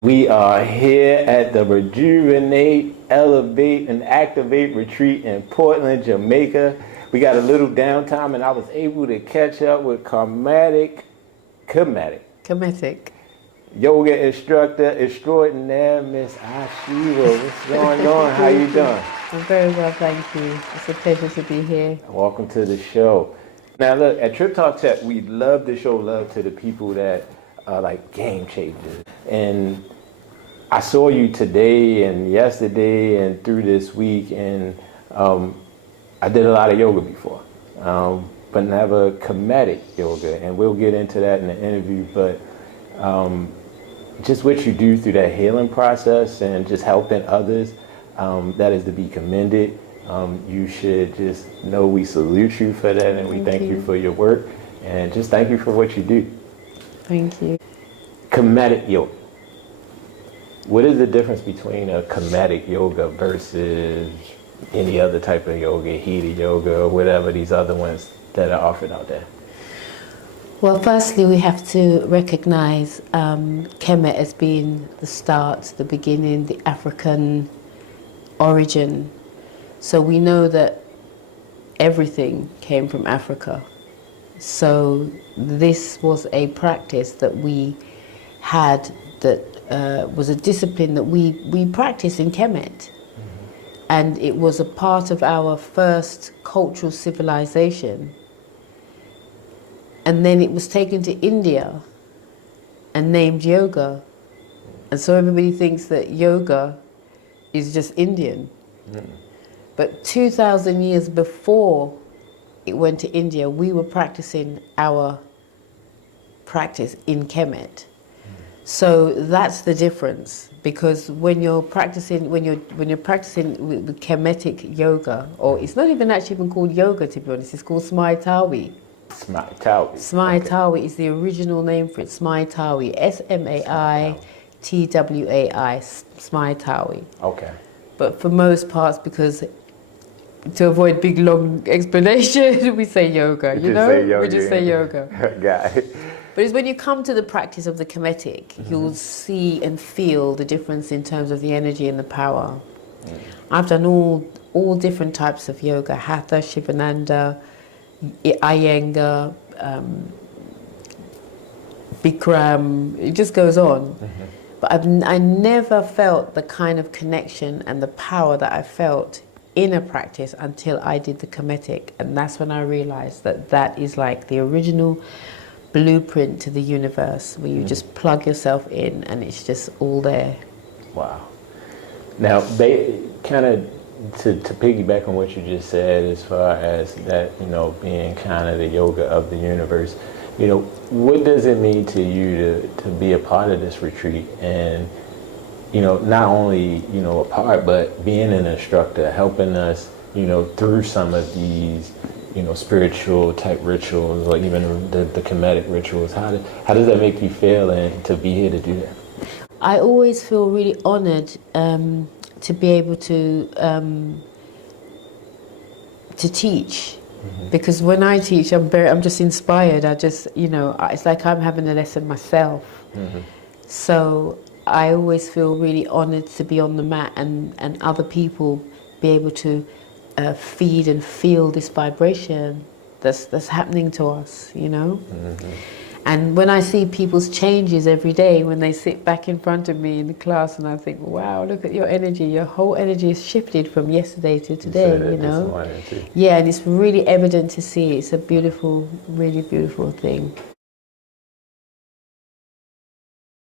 We are here at the Rejuvenate, Elevate, and Activate Retreat in Portland, Jamaica. We got a little downtime and I was able to catch up with Kemetic Yoga Instructor Extraordinaire, Miss Ma-isheeba. What's going on? How you doing? I'm very well, thank you. It's a pleasure to be here. Welcome to the show. Now look, at Trip Talk Tech, we love to show love to the people that are like game changers. And I saw you today and yesterday and through this week, and I did a lot of yoga before, but never Kemetic yoga, and we'll get into that in the interview. But just what you do through that healing process and just helping others, that is to be commended. You should just know we salute you for that, and we thank you for your work, and just thank you for what you do. Thank you. Kemetic yoga. What is the difference between a Kemetic yoga versus any other type of yoga, heated yoga, or whatever these other ones that are offered out there? Well, firstly, we have to recognize Kemet as being the start, the beginning, the African origin. So we know that everything came from Africa. So this was a practice that we had that was a discipline that we practiced in Kemet. And it was a part of our first cultural civilization. And then it was taken to India and named yoga. And so everybody thinks that yoga is just Indian. But 2,000 years before it went to India, we were practicing our practice in Kemet. So that's the difference, because when you're practicing with Kemetic yoga, or it's not even actually even called yoga, to be honest, it's called Smaitawi. Smaitawi is the original name for it. Smaitawi, Smaitwai, Smaitawi. Okay. But for most parts, because to avoid big long explanation, we say yoga. We just say yoga. Got it. But it's when you come to the practice of the Kemetic, you'll see and feel the difference in terms of the energy and the power. I've done all different types of yoga: Hatha, Shivananda, Iyengar, Bikram. It just goes on. But I never felt the kind of connection and the power that I felt in a practice until I did the Kemetic, and that's when I realized that that is like the original blueprint to the universe, where you just plug yourself in and it's just all there. Wow. Now, kind of to piggyback on what you just said, as far as that, being kind of the yoga of the universe, what does it mean to you to be a part of this retreat, and not only a part, but being an instructor, helping us through some of these spiritual type rituals, or even the Kemetic rituals? How does that make you feel, and to be here to do that? I always feel really honored to be able to teach, because when I teach, I'm just inspired. I just it's like I'm having a lesson myself. So I always feel really honored to be on the mat and other people be able to feed and feel this vibration that's happening to us, And when I see people's changes every day, when they sit back in front of me in the class, and I think, wow, look at your energy. Your whole energy has shifted from yesterday to today, Yeah, and it's really evident to see. It's a beautiful, really beautiful thing.